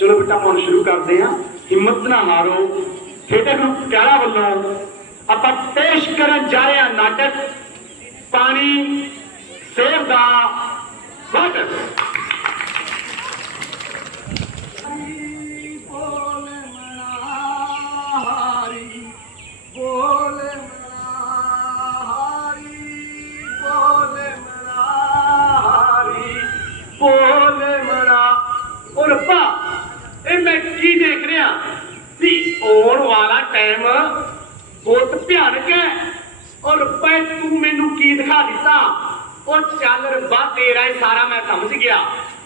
ਚਲੋ ਬੇਟਾ, ਹੁਣ ਸ਼ੁਰੂ ਕਰਦੇ ਹਾਂ। ਹਿੰਮਤ ਨਾ ਹਾਰੋ। ਥੀਏਟਰ ਗਰੁੱਪ ਪਟਿਆਲਾ ਵੱਲੋਂ ਆਪਾਂ ਪੇਸ਼ ਕਰਨ ਜਾ ਰਹੇ ਹਾਂ ਨਾਟਕ, ਪਾਣੀ ਸੇਵ ਦਾ ਵਾਟਰ। ਭਿਆਨਕ ਹੈ ਔਰ ਰੱਬਾ ਤੂੰ ਮੈਨੂੰ ਕੀ ਦਿਖਾ ਦਿੱਤਾ? ਉਹ ਚੱਲ ਰੱਬਾ, ਤੇਰਾ ਹੀ ਸਾਰਾ ਮੈਂ ਸਮਝ ਗਿਆ।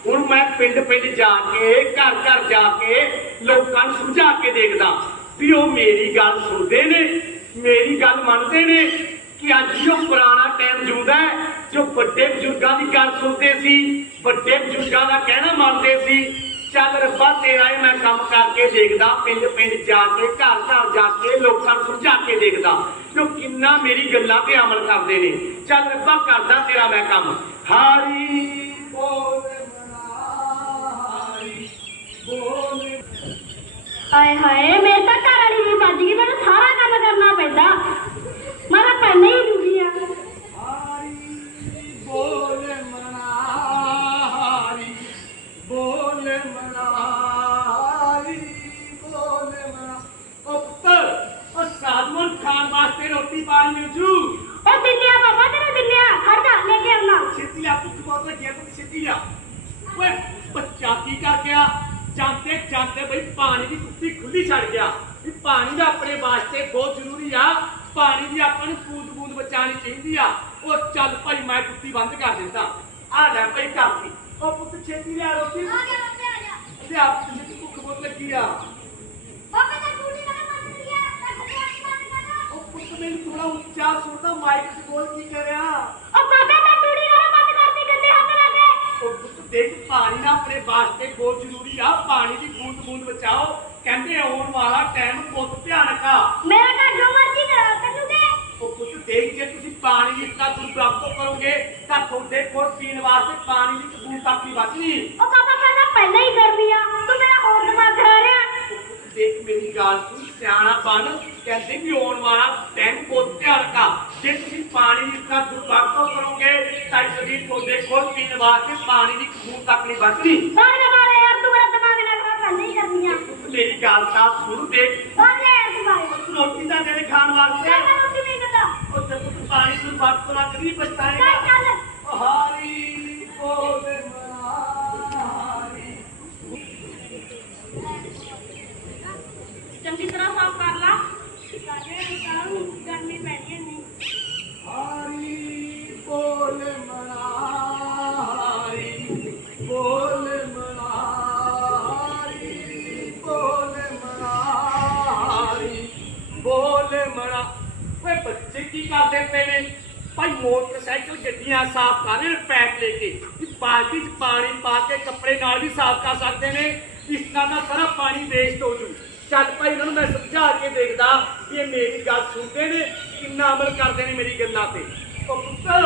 ਹੁਣ ਮੈਂ ਪਿੰਡ ਪਿੰਡ ਜਾ ਕੇ, ਘਰ ਘਰ ਜਾ ਕੇ ਲੋਕਾਂ ਨੂੰ ਸਮਝਾ ਕੇ ਦੇਖਦਾ ਵੀ ਉਹ ਮੇਰੀ ਗੱਲ ਸੁਣਦੇ ਨੇ, ਮੇਰੀ ਗੱਲ ਮੰਨਦੇ ਨੇ ਕਿ ਅੱਜ ਜੋ ਪੁਰਾਣਾ ਟਾਈਮ ਜਿਉਂਦਾ ਹੈ, ਜੋ ਵੱਡੇ ਬਜ਼ੁਰਗਾਂ ਦੀ ਗੱਲ ਸੁਣਦੇ ਸੀ, ਵੱਡੇ ਬਜ਼ੁਰਗਾਂ ਦਾ ਕਹਿਣਾ ਮੰਨਦੇ ਸੀ ਚੱਲ ਰੱਬਾ ਤੇਰਾ ਹੀ ਮੈਂ ਕੰਮ ਕਰਕੇ ਦੇਖਦਾ, ਪਿੰਡ ਪਿੰਡ ਜਾ ਕੇ, ਘਰ ਘਰ ਜਾ ਕੇ ਲੋਕਾਂ ਨੂੰ ਸਮਝਾ ਕੇ ਦੇਖਦਾ ਜੋ ਕਿੰਨਾ ਮੇਰੀ ਗੱਲਾਂ ਤੇ ਅਮਲ ਕਰਦੇ ਨੇ। ਚੱਲ ਰੱਬਾ ਕਰਦਾ ਤੇਰਾ ਮੈਂ ਕੰਮ। ਹਾਰੀ ਬੋਲ ਮਨਾਰੀ, ਬੋਲ ਹਾਏ ਹਾਏ, ਮੇਰੇ ਤਾਂ ਘਰ ਵਾਲੀ ਵੀ ਵੱਜ ਗਈ ਮੈਨੂੰ ਸਾਰਾ ਕੰਮ ਕਰਨਾ ਪੈਂਦਾ ਮੈਂ ਤਾਂ ਪਹਿਲਾਂ ਹੀ ਡੁੱਬੀ ਆ ਹਾਰੀ ਬੋਲ ਮਨਾਰੀ ਬੋਲ ਮਨਾਰੀ ਬੋਲ ਮਨਾ ਉਹ ਪੁੱਤਰ ਉਹ ਸਾਧੂਨ ਖਾਣ ਵਾਸਤੇ ਰੋਟੀ ਪਾਣੀ ਮਿਲ ਜੂ ਉਹ ਦਿੰਨਿਆ ਬਾਬਾ ਤੇਰੇ ਦਿੰਨਿਆ ਖੜ ਜਾ ਲੈ ਕੇ ਆਉਣਾ ਛੇਤੀ ਲਿਆ ਪੁੱਤ ਬਹੁਤ ਲੱਗਿਆ ਪੁੱਤ ਛੇਤੀ ਲਿਆ ਓਏ ਬੱਚਾ ਕੀ ਕਰ ਗਿਆ ਜਾਂਦੇ ਜਾਂਦੇ ਬਈ ਪਾਣੀ ਦੀ ਕੁੱਤੀ ਖੁੱਲੀ ਛੱਡ ਗਿਆ ਵੀ ਪਾਣੀ ਦਾ ਆਪਣੇ ਵਾਸਤੇ ਬਹੁਤ ਜ਼ਰੂਰੀ ਆ ਪਾਣੀ ਦੀ ਆਪਾਂ ਨੂੰ ਬੂੰਦ ਬੂੰਦ ਬਚਾਣੀ ਚਾਹੀਦੀ ਆ ਉਹ ਚੱਲ ਭਾਈ ਮੈਂ ਕੁੱਤੀ ਬੰਦ ਕਰ ਦਿੰਦਾ ਆ ਲੈ ਭਾਈ ਕਰਤੀ ਉਹ ਪੁੱਤ ਛੇਤੀ ਲਿਆ ਰੋਟੀ ਆ ਗਿਆ ਬਾਬੇ ਆ ਗਿਆ ਤੇ ਆਪ ਤੇ ਭੁੱਖ ਬਹੁਤ ਲੱਗੀ ਆ ਬਾਬੇ ਦਾ ਟੂਟੀ ਨਾ ਬੰਦ ਕਰਿਆ ਰੱਖ ਦੇ ਆਪ ਬੰਦ ਕਰ ਉਹ ਪੁੱਤ ਮੈਨੂੰ ਥੋੜਾ ਉੱਚਾ ਸੁਣਦਾ ਮਾਈਕ 'ਚ ਬੋਲ ਕੀ ਕਰਿਆ ਉਹ ਬਾਬੇ ਦਾ ਟੂਟੀ ਨਾ ਬੰਦ ਕਰਦੀ ਗੰਦੇ ਹੱਥ ਲਾ ਕੇ ਉਹ ਪੁੱਤ ਦੇਖ ਪਾਣੀ ਨਾ ਆਪਣੇ ਵਾਸਤੇ ਬਹੁਤ ਜ਼ਰੂਰੀ ਆ ਪਾਣੀ ਦੀ ਬੂੰਦ ਬੂੰਦ ਬਚਾਓ ਕਹਿੰਦੇ ਆਉਣ ਵਾਲਾ ਟਾਈਮ ਬਹੁਤ ਭਿਆਨਕ ਆ ਮੇਰਾ ਘਰ ਜੋ ਮਰਜ਼ੀ ਕਰਾ ਕਰੂਗੇ ਉਹ ਪੁੱਤ ਦੇਖ ਜੇ ਤੁਸੀਂ ਪਾਣੀ ਦੀ ਇਤਨਾ ਦੁਰਵਰਤੋਂ ਕਰੋਗੇ ਤਾਂ ਤੁਹਾਡੇ ਪੀਣ ਵਾਸਤੇ ਪਾਣੀ ਦੀ ਇੱਕ ਬੂੰਦ ਤੱਕ ਨਹੀਂ ਬਚਣੀ ਉਹ ਮੈਂ ਤਾਂ ਪਹਿਲਾਂ ਹੀ ਗਰਮੀ ਆ। ਤੂੰ ਮੇਰਾ ਹੋਰ ਦਿਮਾਗ ਖਾ ਰਿਹਾ। ਦੇਖ ਮੇਰੀ ਗੱਲ ਸੁਣ ਸਿਆਣਾ ਬਣ। ਕਹਿੰਦੇ ਵੀ ਆਉਣ ਵਾਲਾ ਟਾਈਮ ਬਹੁਤ ਭਿਆਨਕ ਆ। ਜੇ ਤੁਸੀਂ ਪਾਣੀ ਦੀ ਇਤਨਾ ਦੁਰਵਰਤੋਂ ਕਰੋਗੇ ਤਾਂ ਜਿਹੜੀ ਤੁਹਾਡੇ ਕੋਲ ਪੀਣ ਵਾਸਤੇ ਪਾਣੀ ਦੀ ਇੱਕ ਬੂੰਦ ਤੱਕ ਨਹੀਂ ਬਚਣੀ ਬਾਹਰ ਬਾਹਰ ਯਾਰ ਤੂੰ ਮੇਰਾ ਦਿਮਾਗ ਨਾ ਖਾ ਪਹਿਲਾਂ ਹੀ ਗਰਮੀ ਆ। ਮੇਰੀ ਗੱਲ ਤਾਂ ਸੁਣ ਦੇਖ। ਬਾਹਰ ਲੈ ਯਾਰ ਤੂੰ ਬਾਹਰ ਰੋਟੀ ਤਾਂ ਜਿਹੜੇ ਖਾਣ ਵਾਸਤੇ ਮੈਂ ਤਾਂ ਰੋਟੀ ਨਹੀਂ ਦਿੰਦਾ। ਉਹ ਤੇ ਪੁੱਤ ਪਾਣੀ ਦੀ ਬਾਤ ਤੋਂ ਕਦੀ ਚੱਲ ਪਛਤਾਏਗਾ ਚੱਲ। ਉਹ ਕਰਦੇ ਪਏ ਨੇ। ਭਾਈ ਮੋਟਰਸਾਈਕਲ ਗੱਡੀਆਂ ਸਾਫ਼ ਕਰ ਰਹੇ ਨੇ ਪੈਪ ਲੈ ਕੇ। ਵੀ ਬਾਲਟੀ 'ਚ ਪਾਣੀ ਪਾ ਕੇ ਕੱਪੜੇ ਨਾਲ ਵੀ ਸਾਫ਼ ਕਰ ਸਕਦੇ ਨੇ। ਇਸ ਤਰ੍ਹਾਂ ਦਾ ਸਾਰਾ ਪਾਣੀ ਵੇਸਟ ਹੋ ਜੂ। ਚੱਲ ਭਾਈ ਇਹਨਾਂ ਨੂੰ ਮੈਂ ਸਮਝਾ ਕੇ ਦੇਖਦਾ ਵੀ ਇਹ ਮੇਰੀ ਗੱਲ ਸੁਣਦੇ ਨੇ, ਕਿੰਨਾ ਅਮਲ ਕਰਦੇ ਨੇ ਮੇਰੀ ਗੱਲਾਂ ਤੇ। ਉਹ ਪੁੱਤਰ,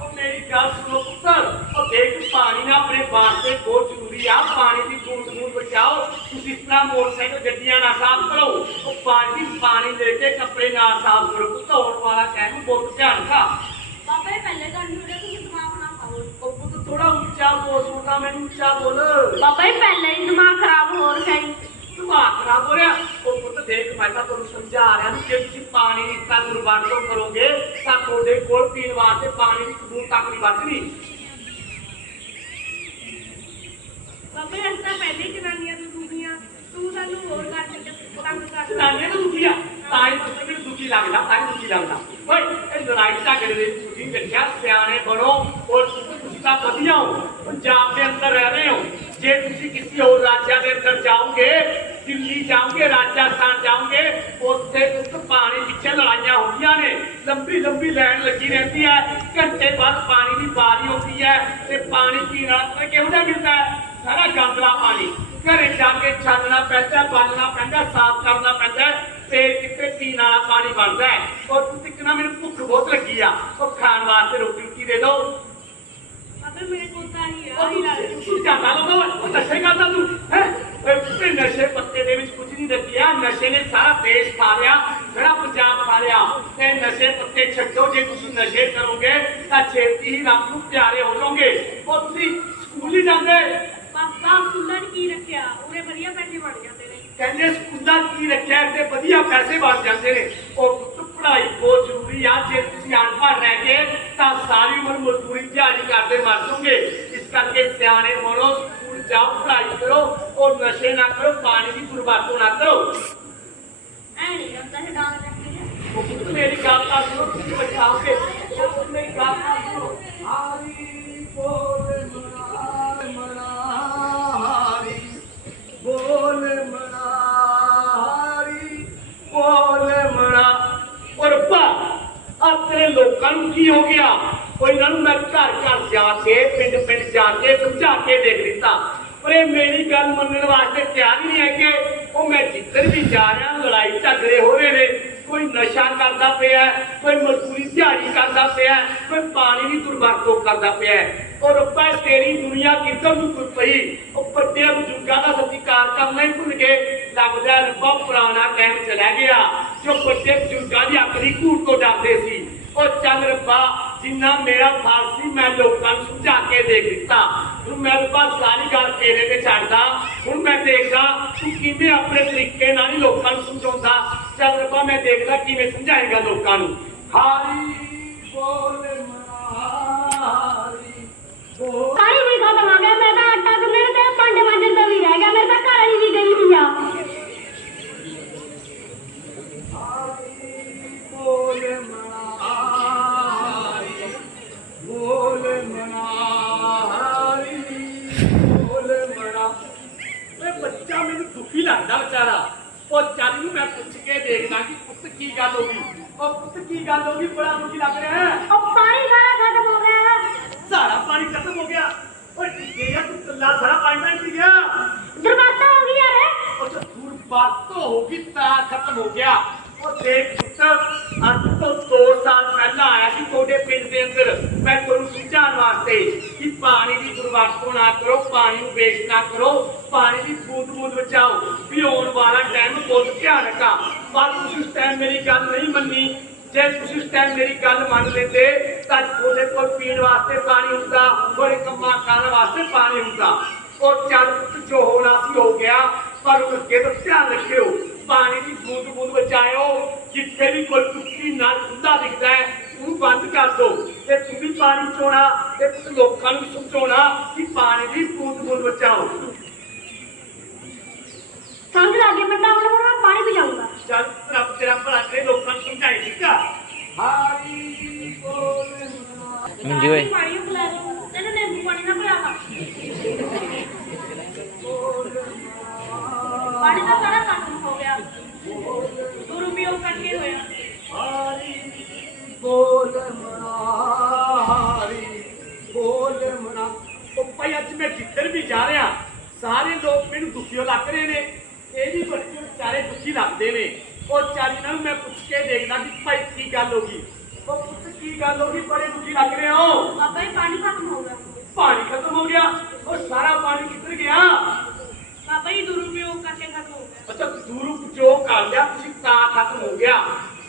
ਉਹ ਮੇਰੀ ਗੱਲ ਸੁਣੋ ਪੁੱਤਰ। ਉਹ ਦੇਖ ਪਾਣੀ ਨਾ ਆਪਣੇ ਵਾਸਤੇ ਬਹੁਤ ਜ਼ਰੂਰੀ ਆ। ਪਾਣੀ ਦੀ ਬੂੰਦ ਬੂੰਦ ਬਚਾਓ। ਤੁਸੀਂ ਇਸ ਤਰ੍ਹਾਂ ਮੋਟਰਸਾਈਕਲ ਗੱਡੀਆਂ ਨਾ ਸਾਫ਼ ਕਰੋ। ਉਹ ਪਾਣੀ ਪਾਣੀ ਲੈ ਕੇ ਕੱਪੜੇ ਨਾ ਸਾਫ਼ ਕਰੋ। ਵਾਲਾ ਟਾਈਮ ਬਹੁਤ ਭਿਆਨਕ ਆ ਬਾਬੇ ਪਹਿਲੇ ਗੱਲ ਨੂੰ ਤੁਸੀਂ ਦਿਮਾਗ ਨਾ ਖਾਓ। ਉਹ ਪੁੱਤ ਥੋੜਾ ਉੱਚਾ ਬੋਲ ਸੁਣਦਾ ਮੈਨੂੰ ਉੱਚਾ ਬੋਲ। ਬਾਬਾ ਪਹਿਲੇ ਹੀ ਦਿਮਾਗ ਖਰਾਬ ਹੋ ਰਿਹਾ ਹੈ। ਦਿਮਾਗ ਖਰਾਬ ਹੋ ਰਿਹਾ। ਉਹ ਪੁੱਤ ਦੇਖ ਮੈਂ ਤਾਂ ਤੁਹਾਨੂੰ ਸਮਝਾ ਰਿਹਾ ਵੀ ਜੇ ਤੁਸੀਂ ਪਾਣੀ ਦੀ ਇਤਨਾ ਦੁਰਵਰਤੋਂ ਕਰੋਗੇ ਤਾਂ ਤੁਹਾਡੇ ਕੋਲ ਪੀਣ ਵਾਸਤੇ ਪਾਣੀ ਦੀ ਕਬੂਲ ਤੱਕ ਨਹੀਂ ਬਚਣੀ ਬਾਬੇ ਅਸੀਂ ਤਾਂ ਪਹਿਲੇ ਹੀ ਜਨਾਨੀਆਂ ਨੂੰ ਦੁਖੀਆਂ ਤੂੰ ਸਾਨੂੰ ਹੋਰ ਕਰ ਕੇ ਤੰਗ ਕਰ। ਨਾਨੇ ਨੂੰ ਦੁਖੀਆ ਤਾਂ ਹੀ ਪੁੱਤ ਮੈਨੂੰ ਦੁਖੀ ਲੱਗਦਾ ਤਾਂ ਹੀ ਦੁਖੀ ਲੱਗਦਾ ਓਏ ਇਹ ਲੜਾਈ ਝਗੜੇ ਦੇ ਤੁਸੀਂ ਗੱਡੀਆਂ ਸਿਆਣੇ ਬਣੋ ਔਰ ਤੁਸੀਂ ਤੁਸੀਂ ਤਾਂ ਵਧੀਆ ਹੋ ਪੰਜਾਬ ਦੇ ਅੰਦਰ ਰਹਿ ਰਹੇ ਹੋ ਜੇ ਤੁਸੀਂ ਕਿਸੇ ਹੋਰ ਰਾਜਾਂ ਦੇ ਅੰਦਰ ਜਾਓਗੇ ਦਿੱਲੀ ਜਾਓਗੇ ਰਾਜਸਥਾਨ ਜਾਓਗੇ ਉੱਥੇ ਉਸ ਪਾਣੀ ਪਿੱਛੇ ਲੜਾਈਆਂ ਹੁੰਦੀਆਂ ਨੇ ਲੰਬੀ ਲੰਬੀ ਲਾਈਨ ਲੱਗੀ ਰਹਿੰਦੀ ਹੈ ਘੰਟੇ ਬਾਅਦ ਪਾਣੀ ਦੀ ਵਾਰੀ ਹੁੰਦੀ ਹੈ ਤੇ ਪਾਣੀ ਪੀਣ ਵਾਲਾ ਪਤਾ ਕਿਹੋ ਜਿਹਾ ਮਿਲਦਾ ਹੈ ਸਾਰਾ ਗੰਦਲਾ ਪਾਣੀ ਘਰੇ ਜਾ ਕੇ ਛੱਡਣਾ ਪੈਂਦਾ ਬਾਲਣਾ ਪੈਂਦਾ ਸਾਫ਼ ਕਰਨਾ ਪੈਂਦਾ ਫੇਰ ਕਿਤੇ ਪੀਣਾ ਪਾਣੀ ਬਣਦਾ ਹੈ ਔਰ ਤੁਸੀਂ ਕਿਹਾ ਮੈਨੂੰ ਭੁੱਖ ਬਹੁਤ ਲੱਗੀ ਆ ਉਹ ਖਾਣ ਵਾਸਤੇ ਰੋਟੀ ਰੋਟੀ ਦੇ ਦਿਓ ਅਬੇ ਮੇਰੇ ਕੋਲ ਤਾਂ ਹੀ ਆ ਹੀ ਲੱਗ ਤੂੰ ਜਾਂਦਾ ਲੋਗਾ ਉਹ ਨਸ਼ੇ ਕਰਦਾ ਤੂੰ ਹੈ ਓਏ ਨਸ਼ੇ ਪੱਤੇ ਦੇ ਵਿੱਚ ਕੁਝ ਨਹੀਂ ਰੱਖਿਆ ਨਸ਼ੇ ਨੇ ਸਾਰਾ ਦੇਸ਼ ਖਾ ਲਿਆ ਜਿਹੜਾ ਪੰਜਾਬ ਖਾ ਲਿਆ ਤੇ ਨਸ਼ੇ ਪੱਤੇ ਛੱਡੋ ਜੇ ਤੁਸੀਂ ਨਸ਼ੇ ਕਰੋਗੇ ਤਾਂ ਛੇਤੀ ਹੀ ਰੱਬ ਨੂੰ ਪਿਆਰੇ ਹੋ ਜਾਓਗੇ ਉਹ ਤੁਸੀਂ ਸਕੂਲ ਹੀ ਜਾਂਦੇ ਪਾਪਾ ਸਕੂਲਾਂ ਕੀ ਰੱਖਿਆ ਕਹਿੰਦੇ ਸਕੂਲਾਂ 'ਚ ਕੀ ਰੱਖਿਆ ਤੇ ਵਧੀਆ ਪੈਸੇ ਬਣ ਜਾਂਦੇ ਨੇ। ਉਹ ਪੁੱਤ ਪੜ੍ਹਾਈ ਬਹੁਤ ਜ਼ਰੂਰੀ ਆ। ਜੇ ਤੁਸੀਂ ਅਨਪੜ੍ਹ ਰਹਿ ਗਏ ਤਾਂ ਸਾਰੀ ਉਮਰ ਮਜ਼ਦੂਰੀ ਦਿਹਾੜੀ ਕਰਦੇ ਮਰ ਜਾਓਗੇ। ਇਸ ਕਰਕੇ ਸਿਆਣੇ ਬਣੋ ਸਕੂਲ ਜਾਓ ਪੜ੍ਹਾਈ ਕਰੋ ਉਹ ਨਸ਼ੇ ਨਾ ਕਰੋ ਪਾਣੀ ਦੀ ਬਰਬਾਦੀ ਨਾ ਕਰੋ। ਐ ਨਹੀਂ ਜਾਂਦਾ ਹੈ ਡਾਂਗ ਰੱਖੀ ਉਹ ਪੁੱਤ ਮੇਰੀ ਗੱਲ ਤਾਂ ਸੁਣੋ ਤੁਸੀਂ ਬਚਾਓਗੇ। ਉਹ ਪੁੱਤ ਮੇਰੀ ਗੱਲ ਨਸ਼ਾ ਕਰਦਾ ਪਿਆ ਹੈ, ਕੋਈ ਮਜ਼ਦੂਰੀ ਦਿਹਾੜੀ ਕਰਦਾ ਪਿਆ ਕੋਈ ਪਾਣੀ ਦੀ ਦੁਰਵਰਤੋਂ ਕਰਦਾ ਪਿਆ ਔਰ ਰੱਬਾ ਤੇਰੀ ਦੁਨੀਆ ਕਿੱਧਰ ਨੂੰ ਤੁਰ ਪਈ? ਉਹ ਵੱਡੇ ਬਜ਼ੁਰਗਾਂ ਦਾ ਸਤਿਕਾਰ ਕਰਨਾ ਹੀ ਭੁੱਲ ਗਏ। ਲੱਗਦਾ ਰੱਬਾ ਪੁਰਾਣਾ ਟਾਈਮ ਚਲਾ ਗਿਆ। ਜੋ ਵੱਡੇ ਬਜ਼ੁਰਗਾਂ ਦੀ ਅਕਲੀ ਘੂਰ ਤੋਂ ਡਰਦੇ ਸੀ। ਉਹ ਚੱਲ ਰੱਬਾ ਜਿੰਨਾ ਮੇਰਾ ਫਾਰਸੀ ਮੈਂ ਲੋਕਾਂ ਨੂੰ ਸਮਝਾ ਕੇ ਦੇ ਦਿੱਤਾ। ਹੁਣ ਮੈਂ ਰੱਬਾ ਸਾਰੀ ਗੱਲ ਤੇਰੇ ਤੇ ਛੱਡਦਾ। ਹੁਣ ਮੈਂ ਦੇਖਦਾ ਤੂੰ ਕਿਵੇਂ ਆਪਣੇ ਤਰੀਕੇ ਨਾਲ ਹੀ ਲੋਕਾਂ ਨੂੰ ਸਮਝਾਉਂਦਾ? ਚੱਲ ਰੱਬਾ ਮੈਂ ਦੇਖਦਾ ਕਿਵੇਂ ਸਮਝਾਏਗਾ ਲੋਕਾਂ ਨੂੰ। ਹਾਰੀ ਬੋਲ ਮਨਾਰੀ ਬੋਲ ਸਾਰੀ ਵੀ ਖਤਮ ਹੋ ਗਿਆ ਮੈਂ ਤਾਂ ਆਟਾ ਗੁੰਨਣ ਤੇ ਭਾਂਡੇ ਮਾਂਜਣ ਦਾ ਵੀ ਰਹਿ ਗਿਆ ਮੇਰੇ ਤਾਂ ਘਰ ਵਾਲੀ ਵੀ ਗਈ ਹੋਈ ਆ। ਬੋਲ ਮਨਾਰੀ ਬੋਲ ਮਨਾਰੀ ਬੋਲ ਮਨਾ ਇਹ ਬੱਚਾ ਮੈਨੂੰ ਦੁਖੀ ਲੱਗਦਾ ਵਿਚਾਰਾ। ਉਹ ਚੱਲ ਨੂੰ ਮੈਂ ਪੁੱਛ ਕੇ ਦੇਖਦਾ ਕਿ ਪੁੱਤ ਕੀ ਗੱਲ ਹੋ ਗਈ ਉਹ ਪੁੱਤ ਕੀ ਗੱਲ ਹੋ ਗਈ ਬੜਾ ਦੁਖੀ ਲੱਗ ਰਿਹਾ ਹੈ ਉਹ ਪਾਣੀ ਸਾਰਾ ਖਤਮ ਹੋ ਗਿਆ ਸਾਰਾ ਪਾਣੀ ਖਤਮ ਹੋ ਗਿਆ ਓਏ ਟਿੱਕੇ ਯਾਰ ਤੂੰ ਕੱਲਾ ਸਾਰਾ ਪਾਣੀ ਤਾਂ ਨਹੀਂ ਗਿਆ ਦੁਰਵਾਤਾ ਹੋ ਗਈ ਯਾਰ ਉਹ ਤਾਂ ਦੂਰ ਬਾਤ ਹੋ ਗਈ ਤਾਂ ਖਤਮ ਹੋ ਗਿਆ ਉਹ ਦੇਖ ਪੁੱਤਰ ਅੱਜ ਤੋਂ 2 ਸਾਲ ਪਹਿਲਾਂ ਆਇਆ ਸੀ ਤੁਹਾਡੇ ਪਿੰਡ ਦੇ ਅੰਦਰ ਮੈਂ ਤੁਹਾਨੂੰ ਸਮਝਾਉਣ ਵਾਸਤੇ ਕਿ ਪਾਣੀ ਦੀ ਦੁਰਵਰਤੋਂ ਨਾ ਕਰੋ ਪਾਣੀ ਨੂੰ ਵੇਸਟ ਨਾ ਕਰੋ ਪਾਣੀ ਦੀ ਬੂੰਦ ਬੂੰਦ ਪਰ ਤੁਸੀਂ ਉਸ ਟਾਈਮ ਮੇਰੀ ਗੱਲ ਨਹੀਂ ਮੰਨੀ। ਜੇ ਤੁਸੀਂ ਉਸ ਟਾਈਮ ਮੇਰੀ ਗੱਲ ਮੰਨ ਲੈਂਦੇ, ਤਾਂ ਤੁਹਾਡੇ ਕੋਲ ਪੀਣ ਵਾਸਤੇ ਪਾਣੀ ਹੁੰਦਾ, ਤੁਹਾਡੇ ਕੰਮਾਂ ਕਰਨ ਵਾਸਤੇ ਪਾਣੀ ਹੁੰਦਾ। ਉਹ ਚੱਲ ਜੋ ਹੋਣਾ ਸੀ ਹੋ ਗਿਆ, ਪਰ ਉਹ ਅੱਗੇ ਤੋਂ ਧਿਆਨ ਰੱਖਿਓ। ਪਾਣੀ ਦੀ ਬੂੰਦ ਬੂੰਦ ਬਚਾਇਓ। ਜਿੱਥੇ ਵੀ ਕੋਈ ਟੁੱਟੀ ਨਾਲ ਖੁੱਲਾ ਦਿਖਦਾ ਹੈ, ਉਹਨੂੰ ਬੰਦ ਕਰ ਦਿਓ। ਤੇ ਤੂੰ ਵੀ ਪਾਣੀ ਚੋਣਾ, ਤੇ ਲੋਕਾਂ ਨੂੰ ਸਮਝਾਉਣਾ ਕਿ ਪਾਣੀ ਦੀ ਬੂੰਦ ਬੂੰਦ ਬਚਾਓ। ਸਮਝ ਲੱਗ ਗਈ ਹੁਣ? ਪਾਣੀ ਪੀਵਾਂਗਾ ਚੱਲ ਰੱਬ ਤੇਰਾ ਭਲਾ ਕਰੇ ਲੋਕਾਂ ਨੂੰ ਸਮਝਾਈ ਠੀਕ ਆ? ਹਾਰੀ ਬੋਲ ਮੰਜੀ ਓਏ। ਪਾਣੀ ਪਿਲਾ ਦੋ ਤੈਨੂੰ ਨਿੰਬੂ ਪਾਣੀ ਨਾ ਪਿਲਾਵਾ ਪਾਣੀ ਤਾਂ ਸਾਰਾ ਖਤਮ ਹੋ ਗਿਆ। ਦੁਰਉਪਯੋਗ ਕਰਕੇ ਹੋਇਆ। ਹਾਰੀ ਬੋਲ ਮਨਾ ਉਹ ਭਾਈ ਅੱਜ ਮੈਂ ਜਿੱਧਰ ਵੀ ਜਾ ਰਿਹਾ ਸਾਰੇ ਲੋਕ ਮੈਨੂੰ ਦੁਖੀਓ ਲੱਗ ਰਹੇ ਨੇ। ਵੀ ਦੁਖੀ ਲੱਗਦੇ ਨੇ। ਉਹ ਚਾਰੀ ਨਾਲ ਮੈਂ ਪੁੱਛ ਕੇ ਦੇਖਦਾ ਕਿ ਭਾਈ ਕੀ ਗੱਲ ਹੋ ਗਈ। ਉਹ ਪੁੱਤ ਕੀ ਗੱਲ ਹੋ ਗਈ? ਬੜੇ ਦੁਖੀ ਲੱਗ ਰਹੇ ਹੋ। ਬਾਬਾ ਜੀ ਪਾਣੀ ਖਤਮ ਹੋ ਗਿਆ। ਪਾਣੀ ਖਤਮ ਹੋ ਗਿਆ? ਉਹ ਸਾਰਾ ਪਾਣੀ ਕਿੱਧਰ ਗਿਆ? ਬਾਬਾ ਜੀ ਦੁਰਉਪਯੋਗ ਕਰਕੇ ਖਤਮ ਹੋ ਗਿਆ। ਅੱਛਾ ਦੂਰੂ ਜੋ ਕਰ ਲਿਆ ਤੁਸੀਂ ਤਾਂ ਖਤਮ ਹੋ ਗਿਆ।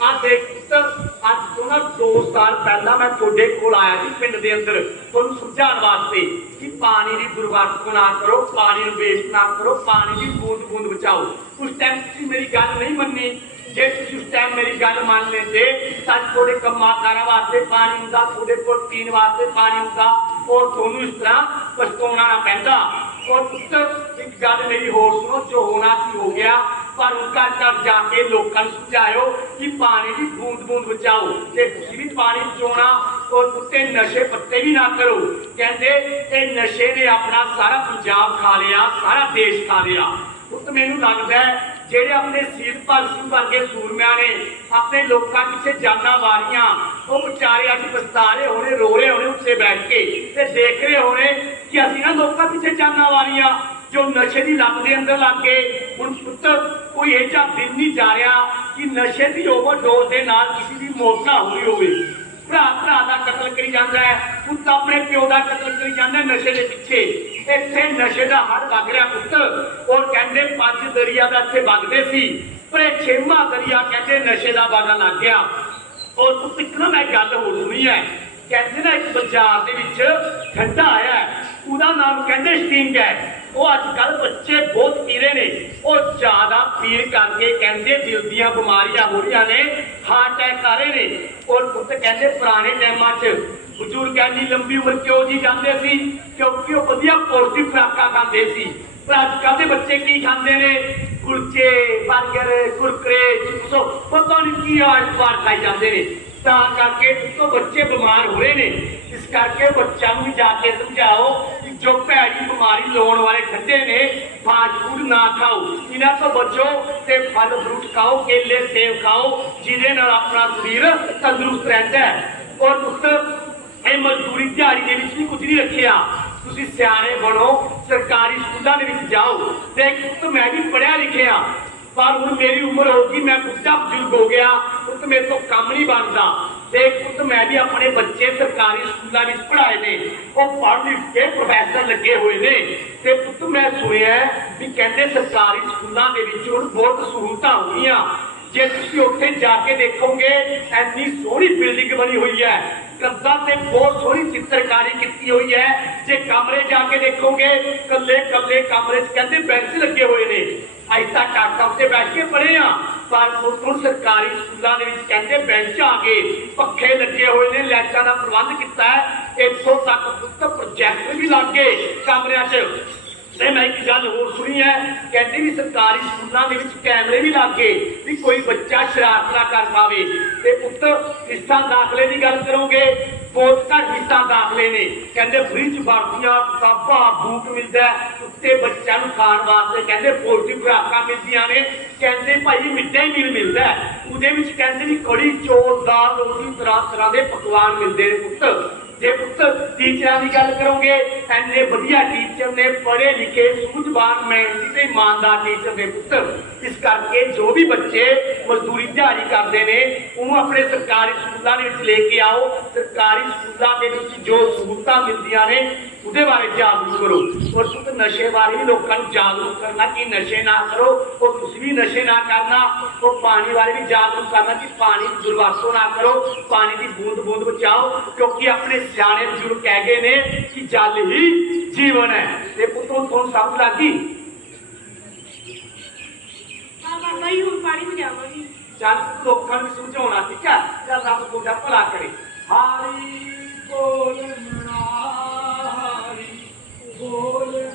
ਆ ਦੇਖ ਪੁੱਤਰ ਅੱਜ ਤੋਂ ਨਾ 2 ਸਾਲ ਪਹਿਲਾਂ ਮੈਂ ਤੁਹਾਡੇ ਕੋਲ ਆਇਆ ਸੀ ਪਿੰਡ ਦੇ ਅੰਦਰ। ਤੁਹਾਨੂੰ ਸਮਝਾਉਣ ਵਾਸਤੇ ਕਿ ਪਾਣੀ ਦੀ ਦੁਰਵਰਤੋਂ ਨਾ ਕਰੋ ਪਾਣੀ ਨੂੰ ਵੇਸਟ ਨਾ ਕਰੋ ਪਾਣੀ ਦੀ ਬੂੰਦ ਬੂੰਦ ਬਚਾਓ। ਉਸ ਟਾਈਮ ਤੁਸੀਂ ਮੇਰੀ ਗੱਲ ਨਹੀਂ ਮੰਨੀ ਜੇ ਤੁਸੀਂ ਉਸ ਟਾਈਮ ਮੇਰੀ ਗੱਲ ਮੰਨ ਲੈਂਦੇ ਤਾਂ ਤੁਹਾਡੇ ਕੰਮਾਂ ਕਾਰਾਂ ਵਾਸਤੇ ਪਾਣੀ ਹੁੰਦਾ ਤੁਹਾਡੇ ਕੋਲ ਪੀਣ ਵਾਸਤੇ ਪਾਣੀ ਹੁੰਦਾ ਔਰ ਤੁਹਾਨੂੰ ਇਸ ਤਰ੍ਹਾਂ ਪਛਤਾਉਣਾ ਨਾ ਪੈਂਦਾ ਔਰ ਪੁੱਤਰ ਇੱਕ ਗੱਲ ਮੇਰੀ ਹੋਰ ਸੁਣੋ ਜੋ ਹੋਣਾ ਸੀ ਹੋ ਗਿਆ ਪਰ ਉਹ ਘਰ ਘਰ ਜਾ ਕੇ ਲੋਕਾਂ ਨੂੰ ਸਮਝਾਇਓ ਕਿ ਪਾਣੀ ਦੀ ਬੂੰਦ ਬੂੰਦ ਬਚਾਓ ਤੇ ਤੁਸੀਂ ਵੀ ਪਾਣੀ ਬਚਾਉਣਾ ਔਰ ਉੱਤੇ ਨਸ਼ੇ ਪੱਤੇ ਵੀ ਨਾ ਕਰੋ ਕਹਿੰਦੇ ਇਹ ਨਸ਼ੇ ਨੇ ਆਪਣਾ ਸਾਰਾ ਪੰਜਾਬ ਖਾ ਲਿਆ ਸਾਰਾ ਦੇਸ਼ ਖਾ ਲਿਆ ਪੁੱਤ ਮੈਨੂੰ ਲੱਗਦਾ ਜਿਹੜੇ ਆਪਣੇ ਸੀਤ ਭਗਤ ਸਿੰਘ ਵਰਗੇ ਸੂਰਮਿਆਂ ਨੇ ਆਪਣੇ ਲੋਕਾਂ ਪਿੱਛੇ ਜਾਨਾਂ ਵਾਰੀਆਂ ਉਹ ਵਿਚਾਰੇ ਅੱਜ ਪਛਤਾ ਰਹੇ ਹੋਣੇ, ਰੋ ਰਹੇ ਹੋਣੇ ਉੱਤੇ ਬੈਠ ਕੇ ਤੇ ਦੇਖ ਰਹੇ ਹੋਣੇ ਕਿ ਅਸੀਂ ਨਾ ਲੋਕਾਂ ਪਿੱਛੇ ਜਾਨਾਂ ਵਾਰੀਆਂ ਜੋ ਨਸ਼ੇ ਦੀ ਲੱਤ ਦੇ ਅੰਦਰ ਲੱਗ ਗਏ। ਹੁਣ ਪੁੱਤ ਕੋਈ ਇਹ ਜਿਹਾ ਦਿਨ ਨਹੀਂ ਜਾ ਰਿਹਾ ਕਿ ਨਸ਼ੇ ਦੀ ਓਵਰਡੋਜ਼ ਦੇ ਨਾਲ ਕਿਸੇ ਦੀ ਮੌਤ ਨਾ ਹੋਈ ਹੋਵੇ। ਭਰਾ ਭਰਾ ਦਾ ਕਤਲ ਕਰੀ ਜਾਂਦਾ ਹੈ, ਪੁੱਤ ਆਪਣੇ ਪਿਓ ਦਾ ਕਤਲ ਕਰੀ ਜਾਂਦਾ ਨਸ਼ੇ ਦੇ ਪਿੱਛੇ। ਇੱਥੇ ਨਸ਼ੇ ਦਾ ਹੜ ਵਗ ਰਿਹਾ ਪੁੱਤ। ਔਰ ਕਹਿੰਦੇ ਪੰਜ ਦਰਿਆ ਦਾ ਇੱਥੇ ਵਗਦੇ ਸੀ, ਪਰ ਇਹ ਛੇਵਾਂ ਦਰਿਆ ਕਹਿੰਦੇ ਨਸ਼ੇ ਦਾ ਵਗਣ ਲੱਗ ਗਿਆ। ਔਰ ਤੂੰ ਇੱਕ ਨਾ ਮੈਂ ਗੱਲ ਹੋਰ ਸੁਣੀ ਹੈ। ਕਹਿੰਦੇ ਨਾ ਇੱਕ ਬਾਜ਼ਾਰ ਦੇ ਵਿੱਚ ਠੰਡਾ ਆਇਆ ਉਹਦਾ ਨਾਮ ਕਹਿੰਦੇ ਸਟਿੰਗ ਹੈ। ਉਹ ਅੱਜ ਕੱਲ ਬੱਚੇ ਬਹੁਤ ਪੀਰੇ ਨੇ। ਉਹ ਜ਼ਿਆਦਾ ਪੀਣ ਕਰਕੇ ਕਹਿੰਦੇ ਦਿਲ ਦੀਆਂ ਬਿਮਾਰੀਆਂ ਹੋ ਰਹੀਆਂ ਨੇ ਹਾਰਟ ਅਟੈਕ ਆ ਰਹੇ ਨੇ। ਔਰ ਪੁੱਤ ਕਹਿੰਦੇ ਪੁਰਾਣੇ ਟਾਈਮਾਂ 'ਚ ਬਜ਼ੁਰਗਾਂ ਦੀ ਲੰਬੀ ਉਮਰ ਕਿਉਂ ਜੀ ਜਾਂਦੇ ਸੀ? ਕਿਉਂਕਿ ਉਹ ਵਧੀਆ ਪੌਸ਼ਟਿਕ ਖੁਰਾਕਾਂ ਖਾਂਦੇ ਸੀ। ਪਰ ਅੱਜ ਕੱਲ੍ਹ ਦੇ ਬੱਚੇ ਕੀ ਖਾਂਦੇ ਨੇ? ਕੁਲਚੇ 버ਗਰ ਕੁਰਕਰੇ, ਚਿਪਸੋ, ਪਤਾ ਨਹੀਂ ਕੀ ਆੜ ਪਾਰ ਖਾਈ ਜਾਂਦੇ ਨੇ। ਤਾਂ ਕਰਕੇ ਤੋਂ ਬੱਚੇ ਬਿਮਾਰ ਹੋ ਰਹੇ ਨੇ। ਇਸ ਕਰਕੇ ਬੱਚਿਆਂ ਨੂੰ ਵੀ ਜਾ ਕੇ ਸਮਝਾਓ ਕਿ ਜੋ ਭੈੜੀ ਬਿਮਾਰੀ ਲਾਉਣ ਵਾਲੇ ਠੰਡੇ ਨੇ ਫਾਸਟ ਫੂਡ ਨਾ ਖਾਓ। ਇਹਨਾਂ ਤੋਂ ਬਚੋ ਤੇ ਫਲ ਫਰੂਟ ਖਾਓ, ਕੇਲੇ ਸੇਬ ਖਾਓ, ਜਿਹਦੇ ਨਾਲ ਆਪਣਾ ਸਰੀਰ ਤੰਦਰੁਸਤ ਰਹਿੰਦਾ ਹੈ। ਔਰ ਪੁੱਤ ਇਹ ਮਜ਼ਦੂਰੀ ਦਿਹਾੜੀ ਦੇ ਵਿੱਚ ਵੀ ਕੁਝ ਨਹੀਂ ਰੱਖਿਆ। ਤੁਸੀਂ ਸਿਆਣੇ ਬਣੋ, ਸਰਕਾਰੀ ਸਕੂਲਾਂ ਦੇ ਵਿੱਚ ਜਾਓ। ਤੇ ਪੁੱਤ, ਮੈਂ ਵੀ ਪੜਿਆ ਲਿਖਿਆ। ਪਰ ਹੁਣ ਮੇਰੀ ਉਮਰ ਹੋ ਗਈ ਮੈਂ ਬੁੱਢਾ ਬਜ਼ੁਰਗ ਹੋ ਗਿਆ। ਪੁੱਤ, ਮੇਰੇ ਤੋਂ ਕੰਮ ਨਹੀਂ ਬਣਦਾ। ਤੇ ਪੁੱਤ, ਮੈਂ ਵੀ ਆਪਣੇ ਬੱਚੇ ਸਰਕਾਰੀ ਸਕੂਲਾਂ ਵਿੱਚ ਪੜ੍ਹਾਏ ਨੇ। ਉਹ ਪੜ੍ਹ ਲਿਖ ਕੇ ਪ੍ਰੋਫੈਸਰ ਲੱਗੇ ਹੋਏ ਨੇ। ਤੇ ਪੁੱਤ, ਮੈਂ ਸੁਣਿਆ ਵੀ ਕਹਿੰਦੇ ਸਰਕਾਰੀ ਸਕੂਲਾਂ ਦੇ ਵਿੱਚ ਹੁਣ ਬਹੁਤ ਸਹੂਲਤਾਂ ਹੋ ਗਈਆਂ। ਜੇ ਤੁਸੀਂ ਉੱਥੇ ਜਾ ਕੇ ਦੇਖੋਗੇ ਐਨੀ ਸੋਹਣੀ ਬਿਲਡਿੰਗ ਬਣੀ ਹੋਈ ਹੈ। ਕੰਧਾਂ ਤੇ ਬਹੁਤ ਸੋਹਣੀ ਚਿੱਤਰਕਾਰੀ ਕੀਤੀ ਹੋਈ ਹੈ। ਜੇ ਕਮਰੇ ਜਾ ਕੇ ਦੇਖੋਗੇ ਕੱਲੇ ਕੱਲੇ ਕਮਰੇ 'ਚ ਕਹਿੰਦੇ ਬੈਂਚ ਲੱਗੇ ਹੋਏ ਨੇ। ਅੱਜ ਤੱਕ ਕਾਕਾ ਉੱਤੇ ਬੈਠ ਕੇ ਪੜ੍ਹੇ ਆ ਪਰ ਹੁਣ ਸਰਕਾਰੀ ਸਕੂਲਾਂ ਦੇ ਵਿੱਚ ਕਹਿੰਦੇ ਬੈਂਚ ਆ ਗਏ। ਪੱਖੇ ਲੱਗੇ ਹੋਏ ਨੇ, ਲਾਈਟਾਂ ਦਾ ਪ੍ਰਬੰਧ ਕੀਤਾ ਹੈ। ਇੱਥੋਂ ਤੱਕ ਪੁੱਤ ਪ੍ਰੋਜੈਕਟ ਵੀ ਲੱਗ ਗਏ ਕਮਰਿਆਂ 'ਚ। ਤੇ ਮੈਂ ਇੱਕ ਗੱਲ ਹੋਰ ਸੁਣੀ ਹੈ, ਕਹਿੰਦੇ ਵੀ ਸਰਕਾਰੀ ਸਕੂਲਾਂ ਦੇ ਵਿੱਚ ਕੈਮਰੇ ਵੀ ਲੱਗ ਗਏ ਵੀ ਕੋਈ ਬੱਚਾ ਸ਼ਰਾਰਤ ਨਾ ਕਰ ਪਾਵੇ। ਤੇ ਪੁੱਤਰ ਫੀਸਾਂ ਦਾਖਲੇ ਦੀ ਗੱਲ ਕਰੋਗੇ, ਬਹੁਤ ਘੱਟ ਫੀਸਾਂ ਦਾਖਲੇ ਨੇ। ਕਹਿੰਦੇ ਫ੍ਰੀ ਚ ਵਰਦੀਆਂ ਕਿਤਾਬਾਂ, ਬੂਟ ਮਿਲਦਾ ਉੱਤੇ ਬੱਚਿਆਂ ਨੂੰ ਖਾਣ ਵਾਸਤੇ ਕਹਿੰਦੇ ਪੌਸ਼ਟਿਕ ਖੁਰਾਕਾਂ ਮਿਲਦੀਆਂ ਨੇ। ਕਹਿੰਦੇ ਭਾਈ ਮਿੱਡੇ ਮੀਲ ਮਿਲਦਾ ਉਹਦੇ ਵਿੱਚ ਕਹਿੰਦੇ ਵੀ ਕੜੀ, ਚੌਲ, ਦਾਲ, ਰੋਟੀ ਤਰ੍ਹਾਂ ਤਰ੍ਹਾਂ ਦੇ ਪਕਵਾਨ ਮਿਲਦੇ ਨੇ ਪੁੱਤ ਜੇ ਪੁੱਤਰ ਟੀਚਰਾਂ ਦੀ ਗੱਲ ਕਰੋਗੇ ਐਨੇ ਵਧੀਆ ਟੀਚਰ ਨੇ ਪੜ੍ਹੇ ਲਿਖੇ, ਸੂਝਵਾਨ, ਮਿਹਨਤੀ ਤੇ ਇਮਾਨਦਾਰ ਟੀਚਰ ਦੇ ਪੁੱਤਰ ਇਸ ਕਰਕੇ ਜੋ ਵੀ ਬੱਚੇ ਮਜ਼ਦੂਰੀ ਦਿਹਾੜੀ ਕਰਦੇ ਨੇ, ਉਹਨੂੰ ਆਪਣੇ ਸਰਕਾਰੀ ਸਕੂਲਾਂ ਦੇ ਵਿੱਚ ਲੈ ਕੇ ਆਓ। ਸਰਕਾਰੀ ਸਕੂਲਾਂ ਦੇ ਵਿੱਚ ਜੋ ਸਹੂਲਤਾਂ ਮਿਲਦੀਆਂ ਨੇ ਉਹਦੇ ਬਾਰੇ ਜਾਗਰੂਕ ਕਰੋ ਔਰ ਪੁੱਤ ਨਸ਼ੇ ਬਾਰੇ ਵੀ ਲੋਕਾਂ ਨੂੰ ਜਾਗਰੂਕ ਕਰਨਾ ਕਿ ਨਸ਼ੇ ਨਾ ਕਰੋ ਉਹ ਤੁਸੀਂ ਵੀ ਨਸ਼ੇ ਨਾ ਕਰਨਾ ਉਹ ਪਾਣੀ ਬਾਰੇ ਵੀ ਜਾਗਰੂਕ ਕਰਨਾ ਕਿ ਪਾਣੀ ਦੀ ਦੁਰਵਰਤੋਂ ਨਾ ਕਰੋ ਪਾਣੀ ਦੀ ਬੂੰਦ ਬੂੰਦ ਬਚਾਓ ਕਿਉਂਕਿ ਆਪਣੇ ਸਿਆਣੇ ਬਜ਼ੁਰਗ ਕਹਿ ਗਏ ਨੇ ਕਿ ਜਲ ਹੀ ਜੀਵਨ ਹੈ ਤੇ ਪੁੱਤੋਂ ਤੁਹਾਨੂੰ ਸਮਝ ਲੱਗੀ ਹਾਂ ਬਾਬਾ ਜੀ ਹੁਣ ਪਾਣੀ ਵਜਾਵਾਂਗੀ ਚੱਲ ਲੋਕਾਂ ਨੂੰ ਸਮਝਾਉਣਾ ਠੀਕ ਹੈ ਚੱਲ ਰੱਬ ਤੁਹਾਡਾ ਭਲਾ ਕਰੇ ਹਾਰੀ ਬੋਲ ਮਨਾਰੀ ਬੋਲ